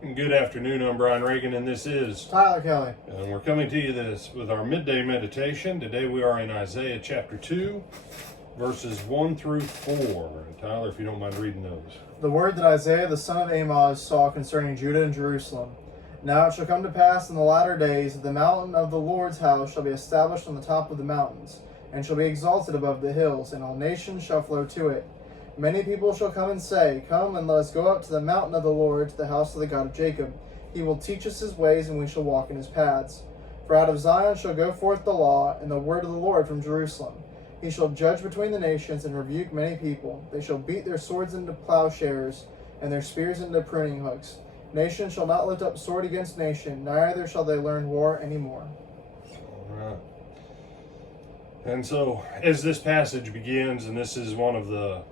Good afternoon, I'm Brian Reagan, and this is Tyler Kelly. And we're coming to you this with our midday meditation. Today we are in Isaiah chapter 2, verses 1 through 4. And Tyler, if you don't mind reading those. The word that Isaiah the son of Amoz saw concerning Judah and Jerusalem. Now it shall come to pass in the latter days that the mountain of the Lord's house shall be established on the top of the mountains, and shall be exalted above the hills, and all nations shall flow to it. Many people shall come and say, Come and let us go up to the mountain of the Lord, to the house of the God of Jacob. He will teach us his ways, and we shall walk in his paths. For out of Zion shall go forth the law, and the word of the Lord from Jerusalem. He shall judge between the nations, and rebuke many people. They shall beat their swords into plowshares, and their spears into pruning hooks. Nation shall not lift up sword against nation, neither shall they learn war any more. All right. And so, as this passage begins, and this is one of the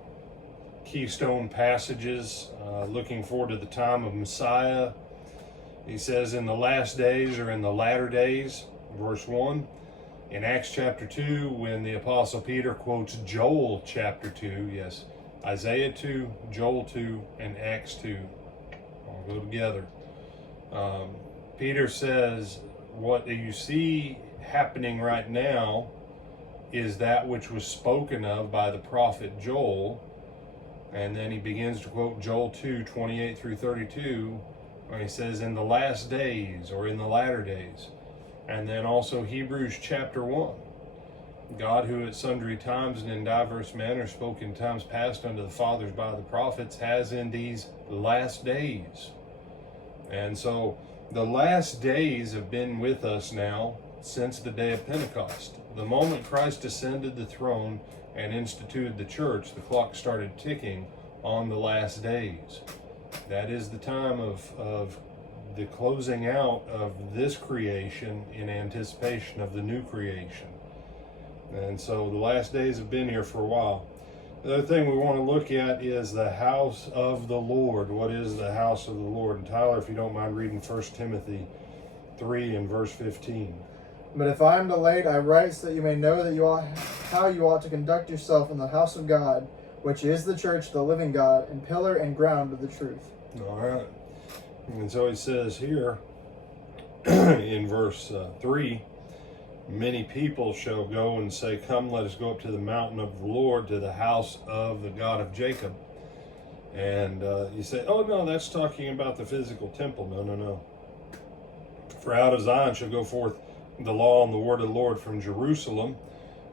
keystone passages, looking forward to the time of Messiah. He says, in the last days, or in the latter days, verse 1. In Acts chapter 2, when the Apostle Peter quotes Joel chapter 2, yes, Isaiah 2, Joel 2, and Acts 2 all go together. Peter says, what you see happening right now is that which was spoken of by the prophet Joel. And then he begins to quote Joel 2, 28 through 32, where he says, in the last days, or in the latter days. And then also Hebrews chapter 1. God, who at sundry times and in diverse manners spoke in times past unto the fathers by the prophets, has in these last days. And so the last days have been with us now since the day of Pentecost. The moment Christ ascended the throne and instituted the church, the clock started ticking on the last days. That is the time of the closing out of this creation in anticipation of the new creation. And so the last days have been here for a while. The other thing we want to look at is the house of the Lord. What is the house of the Lord? And Tyler, if you don't mind reading 1 Timothy 3 and verse 15. But if I am delayed, I write so that you may know that how you ought to conduct yourself in the house of God, which is the church of the living God, and pillar and ground of the truth. All right. And so he says here in verse 3, many people shall go and say, Come, let us go up to the mountain of the Lord, to the house of the God of Jacob. And you say, oh no, that's talking about the physical temple. No. For out of Zion shall go forth the law and the word of the Lord from Jerusalem.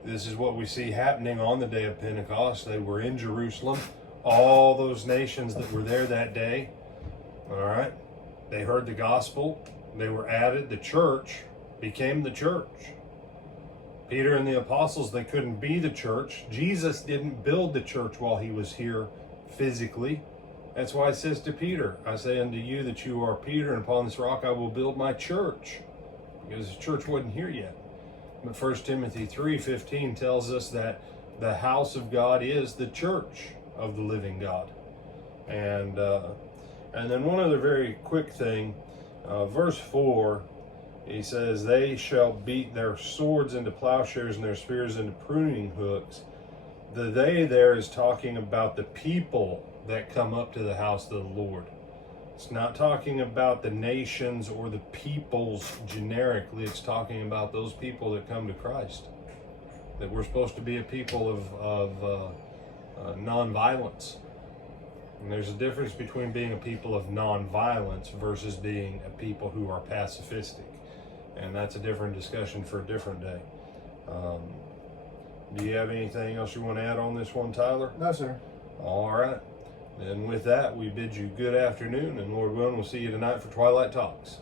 This is what we see happening on the day of Pentecost. They were in Jerusalem. All those nations that were there that day, all right, they heard the gospel. They were added. The church became the church. Peter and the apostles, they couldn't be the church. Jesus didn't build the church while he was here physically. That's why it says to Peter, I say unto you that you are Peter, and upon this rock I will build my church. Because the church wasn't here yet. But 1 Timothy 3:15 tells us that the house of God is the church of the living God. And then one other very quick thing, verse 4, he says, they shall beat their swords into plowshares and their spears into pruning hooks. The they there is talking about the people that come up to the house of the Lord. It's not talking about the nations or the peoples generically. It's talking about those people that come to Christ. That we're supposed to be a people of nonviolence. And there's a difference between being a people of nonviolence versus being a people who are pacifistic. And that's a different discussion for a different day. Do you have anything else you want to add on this one, Tyler? No, sir. All right. And with that, we bid you good afternoon, and Lord willing, we'll see you tonight for Twilight Talks.